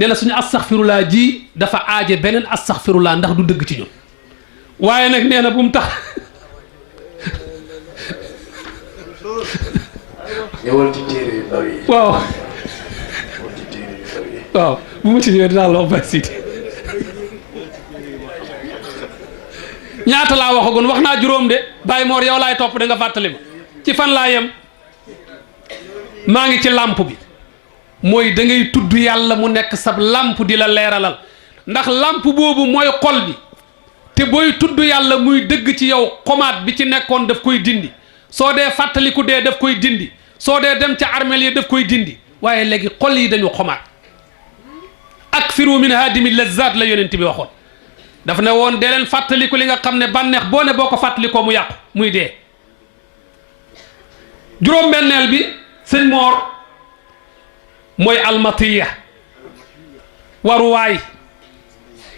ne la suñu astaxfirullah ji dafa aaje beneen astaxfirullah ndax du dëgg ci ñun waaye nag nee na bu mu tax ñëwal ci téere yu ndaw yi. waaw waaw bu ma ci ñëwee dinaa la wax Baye ñaata laa waxagoon wax naa juróom de Baye Mor yow laay topp da nga fàttali ma ci fan laa yem maa ngi ci làmp bi mooy da ngay tudd yàlla mu nekk sab làmp di la leeralal ndax làmp boobu mooy xol bi te booy tudd yàlla muy dëgg ci yow xomaat bi ci nekkoon daf koy dindi soo dee fàttaliku dee daf koy dindi soo dee dem ca armeel yi daf koy dindi waaye léegi xol yi dañu xomaat akfiru min haadimi lazzaat la yonent bi waxoon daf ne woon dee leen fàttaliku li nga xam ne bànneex boo ne boo ko fàttalikoo mu yàqu muy dee juróom-benneel bi sëñ Moor mooy almatiya waruwaay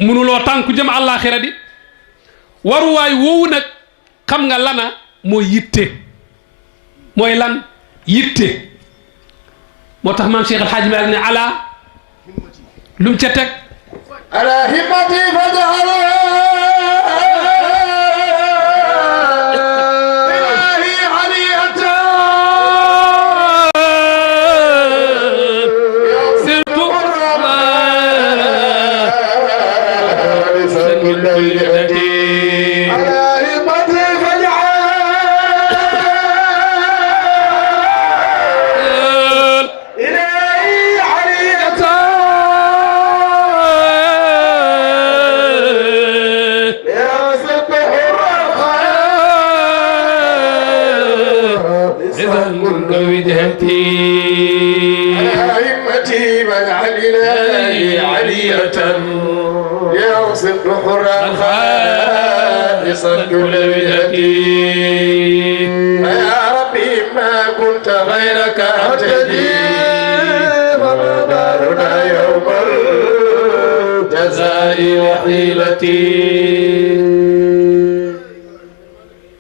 mënuloo tànku jëm àllaaxira di waruwaay woowu nag xam nga lana mooy yitte mooy lan yitte moo tax maam Cheikh El Hadj Malick ne ala lum ca teg ala himmati faj'al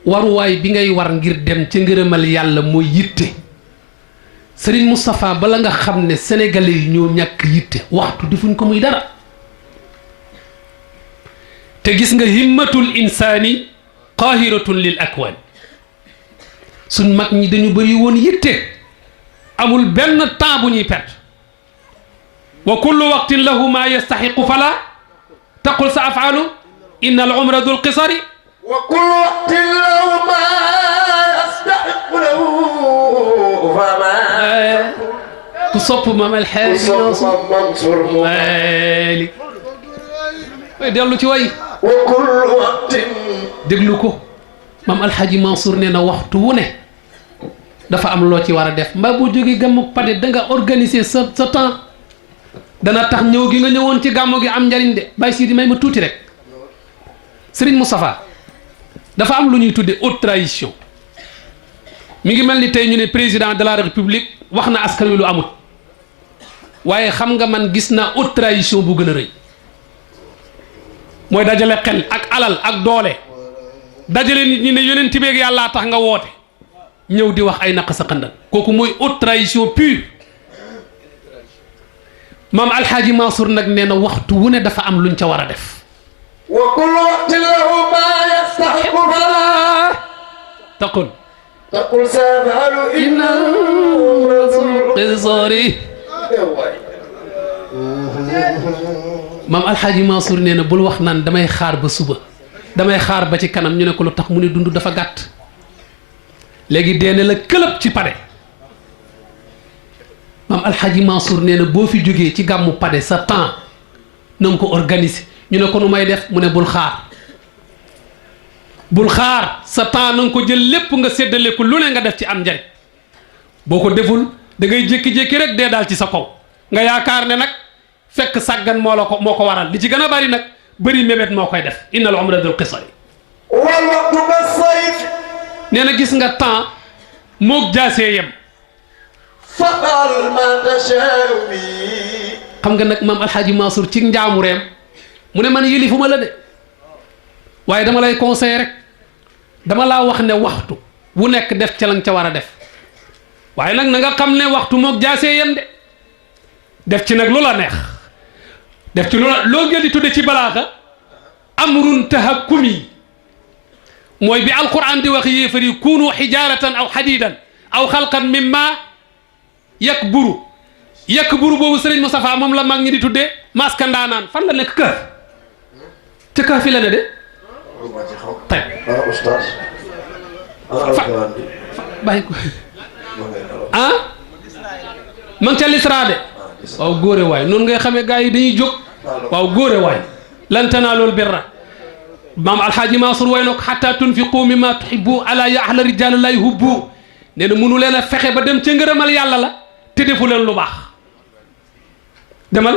waruwaay bi ngay war ngir dem ca ngërëmal yàlla mooy yitte Serigne Moustapha bala nga xam ne sénégalais yi ñoo ñàkk yitte waxtu defuñ ko muy dara te gis nga himmatul insaani qaahiratun lil akwaan suñ mag ñi dañu bëri woon yitte amul benn temps bu ñuy perte wa kullu waqtin lahu ma yastaxiqu fala taqul sa afaalu inna al umra dul qisari wa kullu waqtin lahu ma yastaxiqu lahu fama ku sopp maam alxaaji Mansour Malick way dellu ci way wa kullu waqtin déglu ko maam alxaaji Mansour nee na waxtu wu ne dafa am loo ci war a def mbaa boo jógee gàmmu pade da nga organiser sa temps dana tax ñëw gi nga ñëwoon ci gàmmu gi am njariñ de Baye Sidi may ma tuuti rek Serigne Moustapha dafa am lu ñuy tudde haute trahison mi ngi mel ni tey ñu ne président de la république wax na askan wi lu amut waaye xam nga man gis naa haute trahison bu gën a rëy mooy dajale xel ak alal ak doole dajale nit ñi ne yonent bi ak yàllaa tax nga woote ñëw di wax ay naq sa xandal kooku mooy haute trahison pure maam alxaaji Mansour nag nee na waxtu wu ne dafa am luñ ca war a def wa kullu waqtin lahu ma yastahiqu fala taqul safalu inna rasul qisari maam alxaaji Mansour nee na bul wax naan damay xaar ba suba damay xaar ba ci kanam ñu ne ko lu tax mu ne dund dafa gàtt léegi deene la këlëb ci pade maam alxaaji Mansour nee na boo fi jógee ci gàmmu pade sa temps na nga ko organiser ñu ne ko nu may def mu ne bul xaar sa temps na nga ko jël lépp nga séddale ko lu ne nga def ci am njariñ boo ko deful da ngay jékki-jékki rek dee daal ci sa kaw nga yaakaar ne nag fekk sàggan moo ko waral li ci gën a bari nag bëri mébét moo koy def innal umra dul qisari wal waqtu kasayf nee na gis nga temps moog jaasee yem fa'al ma tashawi xam nga nag maam alxaaji Mansour ci njaamu reem mu ne man yëlifu ma la de waaye dama lay conseiller rek dama laa wax ne waxtu wu nekk def ca lañ ca war a def waaye nag na nga xam ne waxtu moog jaasee yem de def ci nag lu la neex def ci loo ngeen di tudde ci balaaxa amrun tahakkumi mooy bi alquran di wax yéefar yi kunu xijaaratan aw xadiidan aw xalqan mimma yakburu boobu sëriñ Moustapha moom la mag ñi di tudde maskandaanaan fan la nekk Kaaf ca Kaaf fi la ne de tey bàyyi ko ma ngi ca lisra de waaw góore waay noonu ngay xamee gars yi dañuy jóg waaw góore waay lan tanaalul birra maam alxaaji Mansour way na ko xataa tunfiqu mimma tuhibbu ala ya ahla rijal la yuhibbu nee na mënu leen a fexe ba dem ca ngërëmal yàlla la te defu leen lu baax demal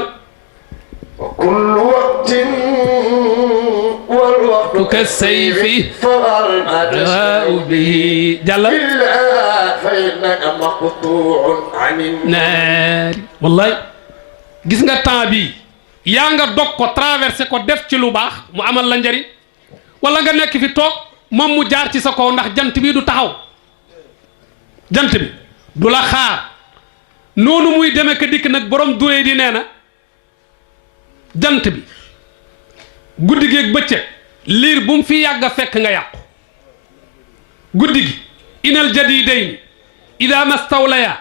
wa kullu waqtin wal waqtu ka sayfi fa'al bihi jàllal fa innaka maqtu'un anin naari wallaay gis nga temps bi yaa nga dog ko traversé ko def ci lu baax mu amal la njëriñ wala nga nekk fi toog moom mu jaar ci sa kaw ndax jant bi du taxaw jant bi du la xaar noonu muy deme ka dikk nag borom durée di nee na jant bi guddi gi ak bëccëg liir bu mu fi yàgg a fekk nga yàqu guddi gi inal jadidayn ida mastawlaya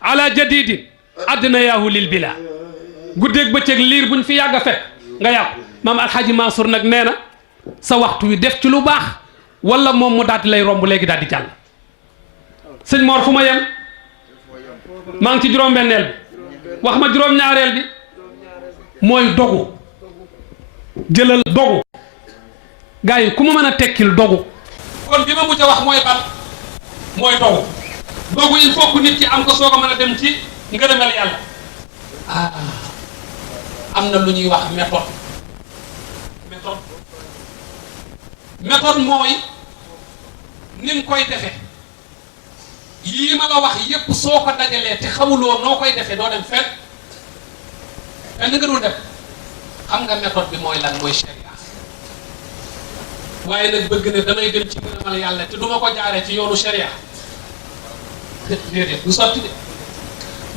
ala jadidin adnayaahu lil bila guddi ak bëccëg liir buñ fi yàgg a fekk nga yàqu maam alxaaji Mansour nag nee na sa waxtu wi def ci lu baax wala moom mu daal di lay romb léegi daal di jàll sëñ Mor fu ma yem maa ngi ci juróom-benneel bi wax ma juróom-ñaareel bi mooy dogu jëlal dogu gars yi ku ma mën a tekkil dogu kon bi ma mujj a wax mooy ban mooy dogu dogu il faut que nit ki am ko soog a mën a dem ci ngërëmal yàlla am na lu ñuy wax méthode mooy ni nga koy defe yii ma la wax yépp soo ko dajalee te xamuloo noo koy defee doo dem fenn fenn nga dul def xam nga méthode bi mooy lan mooy sharia waaye nag bëgg ne damay dem ci ngërëmal yàlla te duma ko jaaree ci yoonu sharia déedéet du sotti de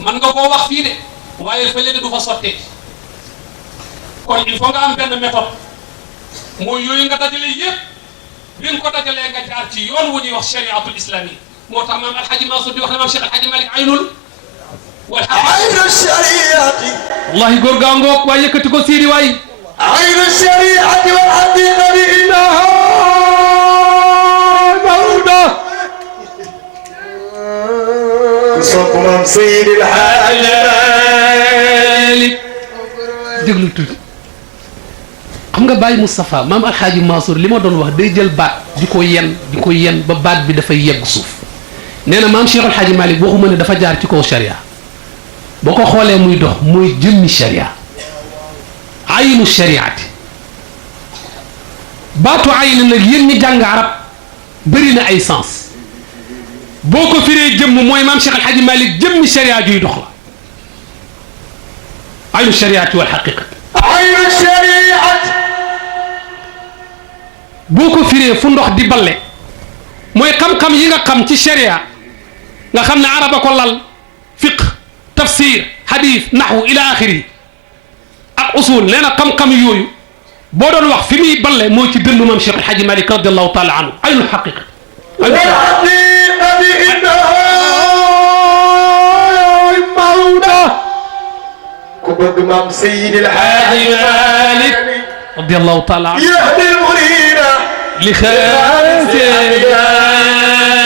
man nga koo wax fii de waaye fële de du fa sottee kon il faut nga am benn méthode mooy yooyu nga dajale yépp bi nga ko dajalee nga jaar ci yoon wu ñuy wax shariatul islami moo tax maam alxaji Mansour di wax ne maam Cheikh alxaji Malick aynul wal aynu shariati wallahi góor gaa ngoog waaye yëkkati ko siiri waay aynu shariati wal haqiqati innaha mawda sopp maam Seydil Haaji Malick déglu tuuti xam nga Baye Moustapha maam alxaaji Mansour li ma doon wax day jël baat di ko yen ba baat bi dafay yegg suuf nee na maam Cheikh alxaaji Malick waxuma ne dafa jaar ci kaw sharia boo ko xoolee muy dox mooy jëmmi sharia aynu shariati baatu aynu nag yéen ñi jàng arab bëri na ay sens boo ko firee jëmm mooy maam Cheikh alxaaji Malick jëmmi sharia juy dox la aynu shariati wal haqiqati aynu shariati boo ko firee fu ndox di balle mooy xam-xam yi nga xam ci sharia nga xam ne araba ko lal fiqh tafsir hadith nahwu ila axiri ak usul nee na xam-xam yooyu boo doon wax fi muy balle mooy ci dënnu maam Cheikh Alhaji Malick radiallahu taala anhu aynul haqiqa mawda ku bëgg maam Seydil Haaji Malick radiallahu taala anhu yahdi al-murida li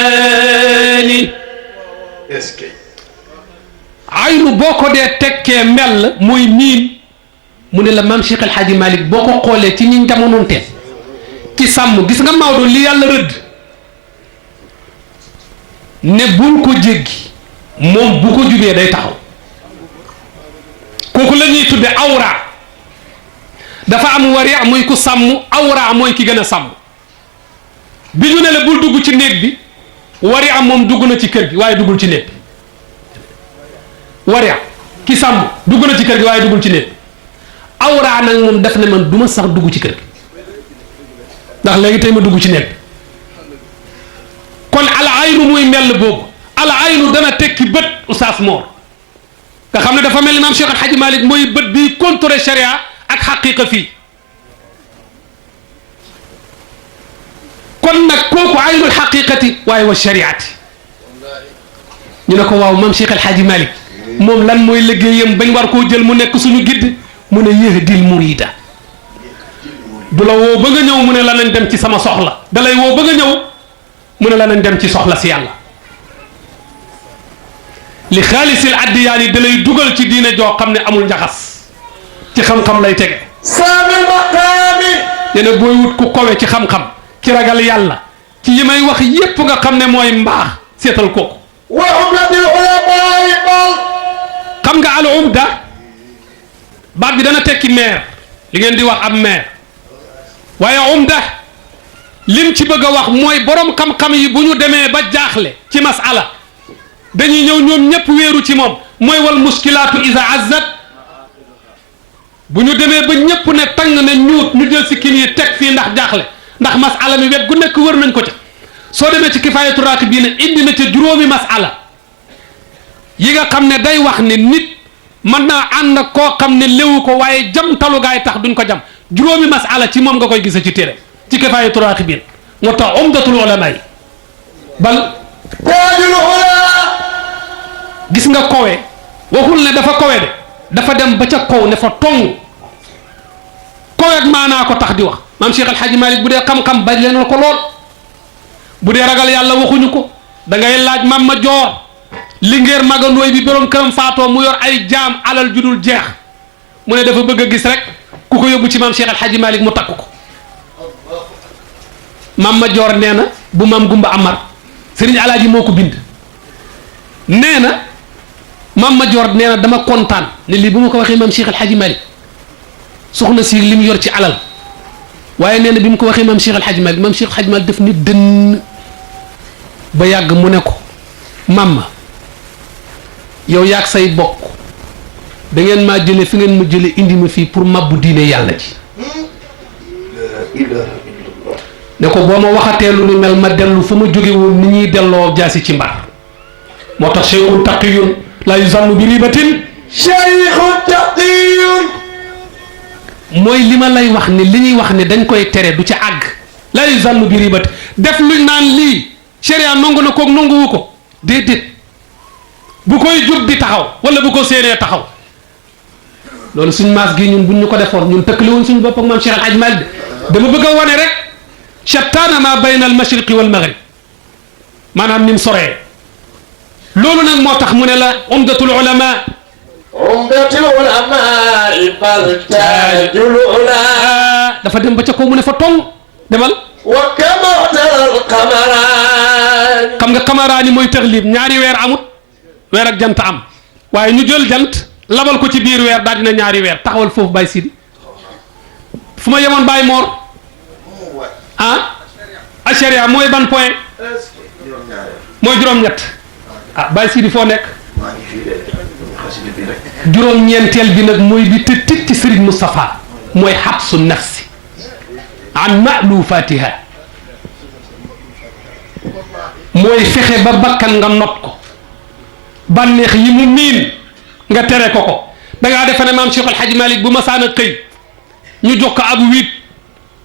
xaasani est-ce que aynu boo ko dee tekkee mel mooy miin mu ne la maam Cheikh El Hadji Malick boo ko xoolee ci ñi jamonoonte ci sàmm gis nga Maodo li yàlla rëdd ne bul ko jéggi moom bu ko jubee day taxaw kooku la ñuy tudde awra dafa am wari muy ku sàmm awra mooy ki gën a sàmm bi ñu ne la bul dugg ci néeg bi wari am moom dugg na ci kër gi waaye duggul ci néeg bi wari am ki sàmm dugg na ci kër gi waaye duggul ci néeg bi awra nag moom def ne man du ma sax dugg ci kër gi ndax léegi tey ma dugg ci néeg bi kon al aynu muy mel boobu al aynu dana tekki bët Oustaz Mor nga xam ne dafa mel ni maam Cheikh El Hadji Malick mooy bët bi contrôler sharia ak xaqiqa fii kon nag kooku aynul xaqiqati waaye wa shariati ñu ne ko waaw maam Cheikh El Hadji Malick moom lan mooy liggéeyam bañ war koo jël mu nekk suñu gidd mu ne yahdil murida du la woo ba nga ñëw mu ne la nañ dem ci sama soxla da lay woo ba nga ñëw mu ne la nañ dem ci soxla si yàlla li xaalisil addiyaani da lay dugal ci diine joo xam ne amul njaxas ci xam-xam lay tege saamil maqaami nee na booy wut ku kowe ci xam-xam ci ragal yàlla ci yi may wax yépp nga xam ne mooy mbaax seetal kooku wa umdatil ulamaai bal xam nga al umda baat bi dana tekki maire li ngeen di wax am maire waaye umda lim ci bëgg a wax mooy borom xam-xam yi bu ñu demee ba jaaxle ci masala dañuy ñëw ñoom ñëpp wéeru ci moom mooy wal muskilaatu iza azzat bu ñu demee ba ñëpp ne tàng ne ñuut ñu jël si kin yi teg fii ndax jaaxle ndax masala mi wet gu nekk wër nañ ko ca soo demee ci kifaayatu raakibiina indi na ca juróomi masala yi nga xam ne day wax ne nit mën naa ànd ak koo xam ne léwu ko waaye jam talugaay tax duñ ko jam juróomi masala ci moom nga koy gisa ci téere ci kifaayatu raakibiin moo tax umdatul ulamaa yi bal taajul ulaa gis nga kowe waxul ne dafa kowe de dafa dem ba ca kaw ne fa tong kowe ak maanaa ko tax di wax maam Cheikh El Hadji Malick bu dee xam-xam bari leen la ko lool bu dee ragal yàlla waxuñu ko da ngay laaj mam ma joor lingeer magandooy bi borom këram faatoo mu yor ay jaam alal judul jeex mu ne dafa bëgg a gis rek ku ko yóbbu ci maam Cheikh El Hadji Malick mu takk ko mam ma joor nee na bu maam Gumba Amar Serigne Alaaji moo ko bind nee na mam ma joor nee na dama kontaan ne lii bu ma ko waxee maam Cheikh El Hadji Malick soxna si li mu yor ci alal waaye nee na bi mu ko waxee maam Cheikh El Hadji Malick maam Cheikh El Hadji Malick def ni dënn ba yàgg mu ne ko mamma yow yaag say bokk da ngeen maa jële fi ngeen ma jële indi ma fii pour mabbu diine yàlla ji ne ko boo ma waxatee lu ni mel ma dellu fa ma jóge woon ni ñuy delloo jaasi ci mbar moo tax cheikhun taqiyun la yuzannu bi ribatin cheikhun taqiyun mooy li ma lay wax ne li ñuy wax ne dañ koy tere du ca àgg la yuzannu bi ribatin def luñ naan lii sharia nangu na koog nanguwu ko déedéet bu koy jub di taxaw wala bu ko séenee taxaw loolu suñ maas gi ñun buñ ñu ko defoon ñun tëkkale woon suñu bopp ak maam Cheikh El Hadji Malick de dama bëgg a wane rek shattaana ma bayna al mashriqi wal maghrib maanaam ni mu soree loolu nag moo tax mu ne la umdatul ulama umdatul ulama bal taajul ulaa dafa dem ba ca kaw mu ne fa tong demal wa kama taral qamaraan xam nga qamaraani mooy taxlib ñaari weer amut weer ak jant am waaye ñu jël jant labal ko ci biir weer daal dina ñaari weer taxawal foofu Baye Sidi fu ma yemoon Baye Mor ah asharia mooy ban point mooy juróom-ñett ah Baye Sidi foo nekk juróom-ñeenteel bi nag mooy bi të tit ci Serigne Moustapha mooy xabsu nafsi an ma'lufatiha mooy fexe ba bakkan nga not ko bànneex yi mu miin nga tere ko ko da ngaa defe ne maam Cheikh El Hadji Malick bu ma saan a xëy ñu jox ko ab wiit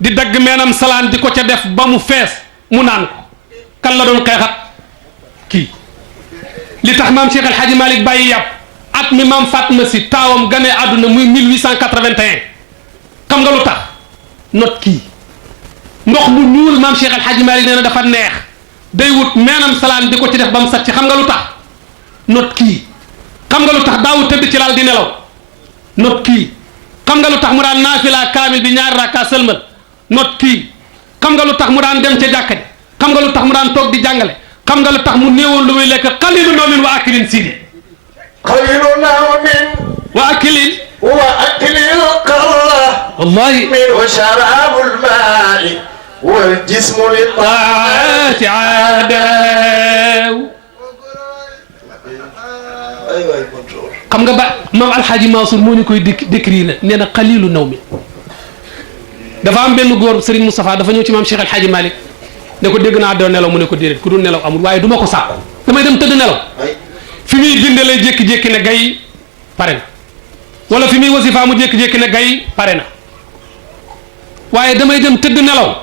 di dagg meenam salaan di ko ca def ba mu fees mu naan ko kan la doon xeexat kii li tax maam Cheikh El Hadji Malick bàyyi yàpp at mi maam Fatma si taawam ganee àdduna muy 1881 xam nga lu tax not kii ndox mu ñuul maam Cheikh El Hadji Malick nee na dafa neex day wut meenam salaan di ko ci def ba mu sat ci xam nga lu tax not kii xam nga lu tax daawut tëdd ci laal di nelaw not kii xam nga lu tax mu daan naafila kaamil bi ñaari rakka sëlmal not kii xam nga lu tax mu daan dem ca jàkka ji xam nga lu tax mu daan toog di jàngale xam nga lu tax mu néewoon lu muy lekk qaliilu nawmin wa akilin sidi qaliilu nawmin wa akilin wa akilin qalla wallahi minhu sharabul maa'i wal jismu li taati aadaw xam nga ba maam alxaaji Mansour moo ñu koy décrire nee na qaliilu nawmin dafa am benn góor Serigne Moustapha dafa ñëw ci maam Cheikh El Hadji Malick ne ko dégg naa doo nelaw mu ne ko déedéet ku dul nelaw amul waaye du ma ko sàkku damay dem tëdd nelaw fi muy binde lay jékki-jékki ne gay pare na wala fi muy wasifa mu jékki-jékki ne gay pare na waaye damay dem tëdd nelaw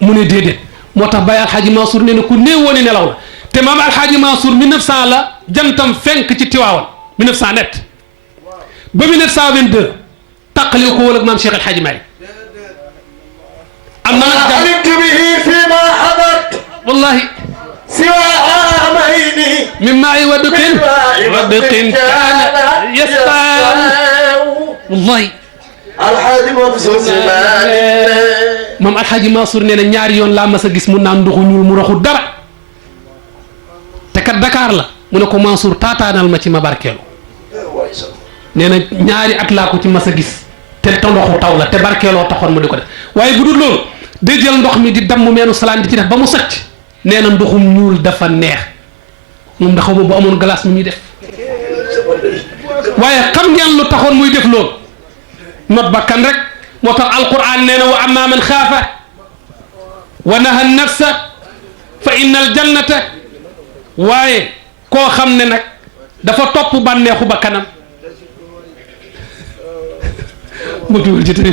mu ne déedéet moo tax Baye Alxaaji Mansour nee na ku néewoon nelaw la te maam Alxaaji Mansour 1900 la jantam fenk ci Tiwaawan 1900 net ba 1922 tàqali ko wala ak maam Cheikh Alxaaji Maalik am na nag علمت به فيما حضرت wallahi سوى عامين مما ودقن ودقن كان يسقى wallahi الحاج مبسوط مالك maam Alxaaji Mansour nee na ñaari yoon laa mas a gis mu naan ndoxu ñuul mu raxu dara te kat Dakar la mu ne ko Mansour taataanal ma ci ma barkeelu nee na ñaari at laa ko ci mas a gis te ndoxu taw la te barkeeloo taxoon mu di ko def waaye bu dul loolu day jël ndox mi di damm meenu salaan di ci def ba mu sëcc nee na ndoxum ñuul dafa neex moom ndax bu amoon glace mu ñuy def waaye xam ngeen lu taxoon muy def loolu not bakkan rek moo tax alquran nee na wa amma man xaafa wa naha nafsa fa inna al jannata waaye koo xam ne nag dafa topp bànneexu ba kanam mu dugal ci tey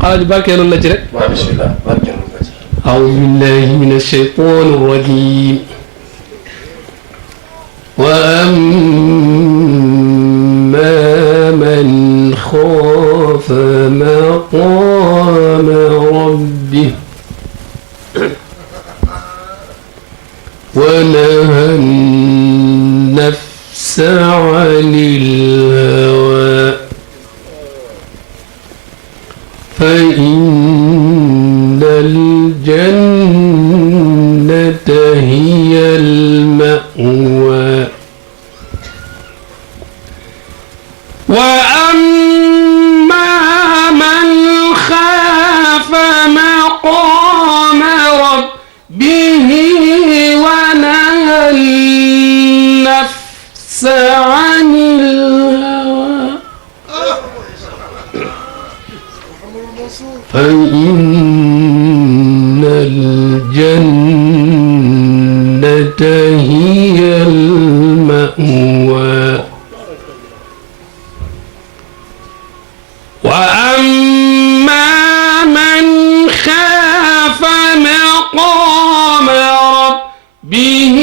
xalaat ji barkeelul la ci rek bismillah أعوذ بالله من الشيطان الرجيم وأما من خاف مقام ربه ونهى النفس عن الهوى فإن الجنة هي المأوى وأما من خاف مقام ربه ونهى النفس عن الهوى فإن الجنة هي المأوى وأما من خاف مقام ربه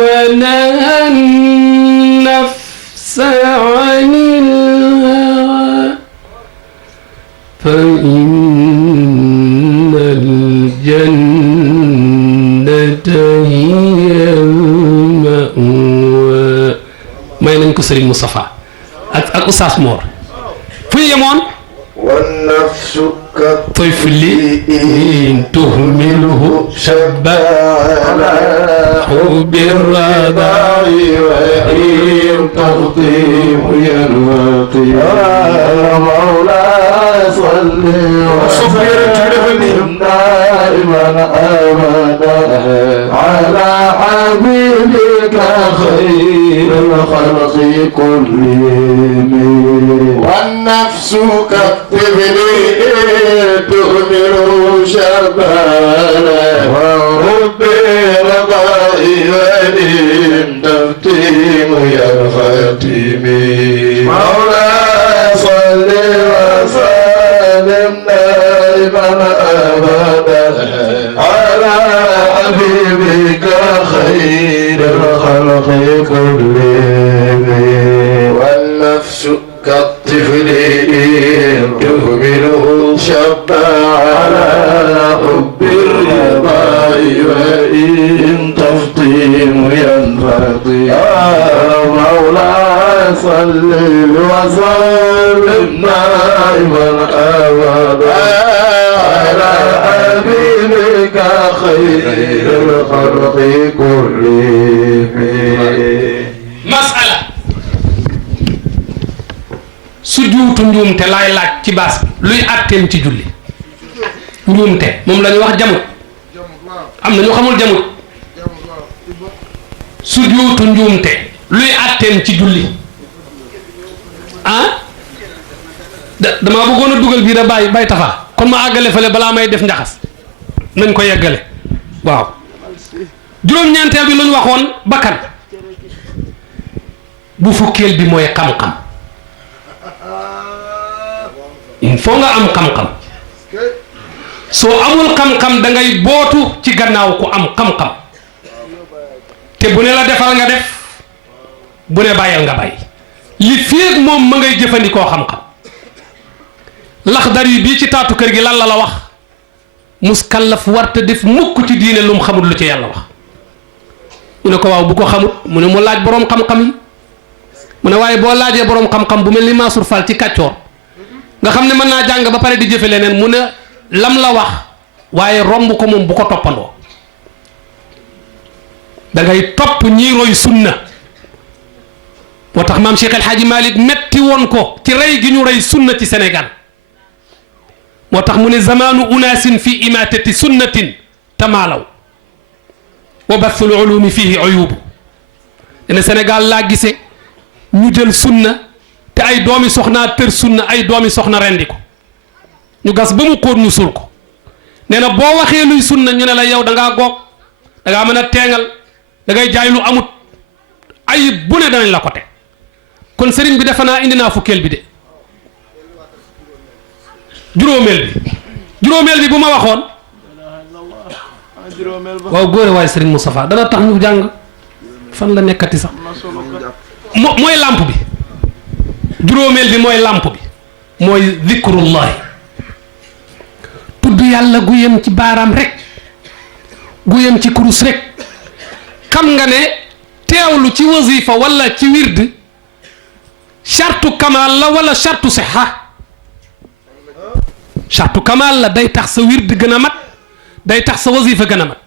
ونهى النفس عن الهوى فإن الجنة هي المأوى may nañ ko Serigne Moustapha ak Oustaz Mor fu ñu yemoon والنفس طفل إن تهمله شب على حب الرضاع وإن تخطيب ينوطي مولاي صل وسلم دائما أبدا على حبيبك خير الخلق كلهم والنفس كالطفل تؤمن شبانا ورب رضاء وليم تفتيم يا خاتمي مولاي صل وسلم دائما ابدا على حبيبك خير الخلق كلهم والنفس كالطفل تهمله شبا على حب الرضاء وإن تفطيم ينفضي مولاي صل وسلم دائما أبدا على حبيبك خير الخلق كلهم مسألة sujuutu njuumte laay laaj ci baas bi luy àtteem ci julli njuumte moom la ñuy wax jamut am na ñu xamul jamut sujuutu njuumte luy àtteem ci julli ah damaa bëggoon a dugal bii da bàyyi tafa kon ma àggale fale balaa may def njaxas nañ ko yeggale waaw juróom-ñeenteel bi lu ñu waxoon bakkan bu fukkeel bi mooy xam-xam il faut nga am xam-xam soo amul xam-xam da ngay bootu ci gannaaw ku am xam-xam te bu ne la defal nga def bu ne bàyyal nga bàyyi li féeg moom ma ngay jëfandikoo xam-xam Laxdari bii ci taatu kër gi lan la wax muskallaf warta def mukk ci diine lu mu xamul lu ci yàlla wax ñu ne ko waaw bu ko xamut mu ne mu laaj boroom xam-xam yi mu ne waaye boo laajee boroom xam-xam bu mel ni Mansour Fall ci kàccoor nga xam ne mën naa jàng ba pare di jëfe leneen mu ne lam la wax waaye romb ko moom bu ko toppandoo da ngay topp ñi roy sunna moo tax maam Cheikh El Hadji Malick metti woon ko ci rey gi ñu rey sunna ci Sénégal moo tax mu ne zamanu unaasin fi imatati sunnatin tamaalaw wa bathul ulumi fihi uyubu ne Sénégal laa gise ñu jël sunna te ay doomi soxnaa tër sunna ay doomi soxna rendi ko ñu gas ba mu kóor ñu suul ko nee na boo waxee luy sunna ñu ne la yow da ngaa goog da ngaa mën a teengal da ngay jaay lu amut ayib bu ne danañ la ko teg kon sëriñ bi defe naa indi naa fukkeel bi de juróomeel bi bu ma waxoon waaw góore waaye sëriñ Moustapha dana tax ñu jàng fan la nekkati sax mooy làmp bi juróomeel bi mooy làmp bi mooy zikrullahi tudd yàlla gu yem ci baaraam rek gu yem ci kurus rek xam nga ne teewlu ci wasifa wala ci wird chartu kamal la wala chartu siha chartu kamal la day tax sa wird gën a mat day tax sa wasifa gën a mat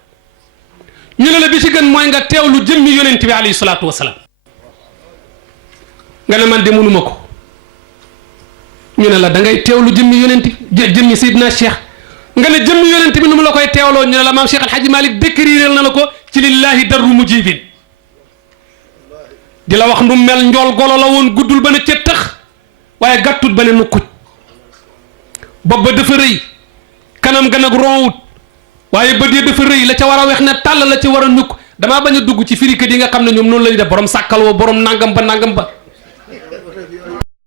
ñu ne la bi ci gën mooy nga teewlu jëmmi yonent bi alayhi salaatu wasalaam nga ne man de mënuma ko ñu ne la da ngay teewlu jëmmi yonent jëmmi Seydina Cheikh nga ne jëmmi yonent bi nu mu la koy teewloo ñu ne la maam Cheikh El Hadji Malick décriral na la ko ci lillahi darru mujibin di la wax nu mel njool golo la woon guddul ba ne cëttax waaye gàttut ba ne nukkuj bopp ba dafa rëy kanam ga nag ronwut waaye bët yi dafa rëy la ca war a wex ne tàll la ca war a ñukk damaa bañ a dugg ci firikat yi nga xam ne ñoom noonu la ñu def borom sàkkal woo borom nangam ba